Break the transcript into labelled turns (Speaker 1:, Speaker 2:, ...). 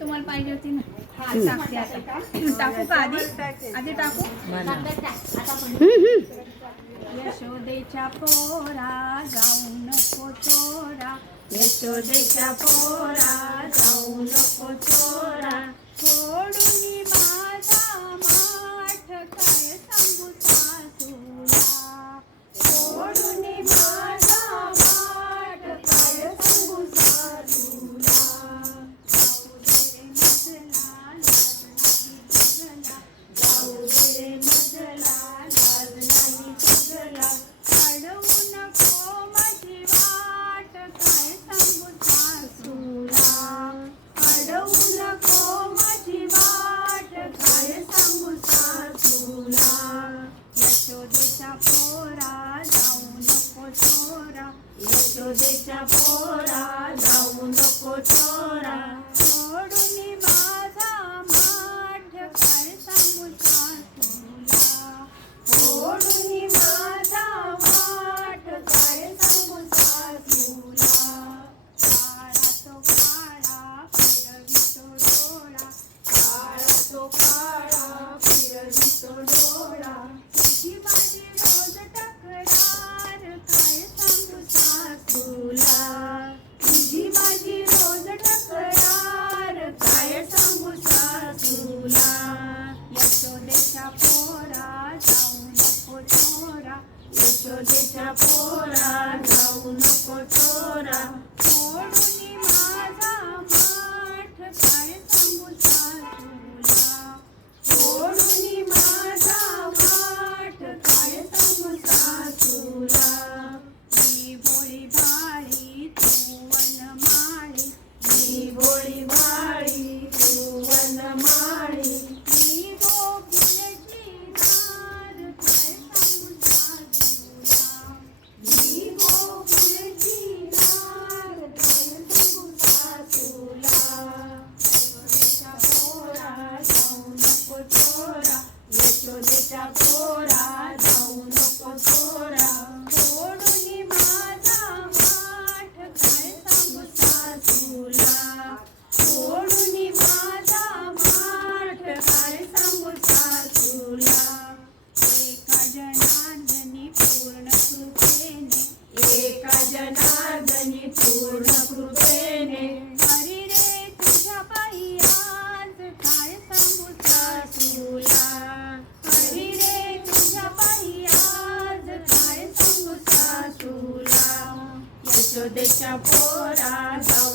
Speaker 1: तुम्हाला पाहिजे होती ना. टाकू का आधी?
Speaker 2: आधी
Speaker 1: टाकू? यशोदेच्या पोरा जाऊ नको चोरा. यशोदेच्या पोरा जाऊ नको चोरा. यशोदेच्या पोरा जाऊ नको छोरा Did I se aforar. deixa eu deixar.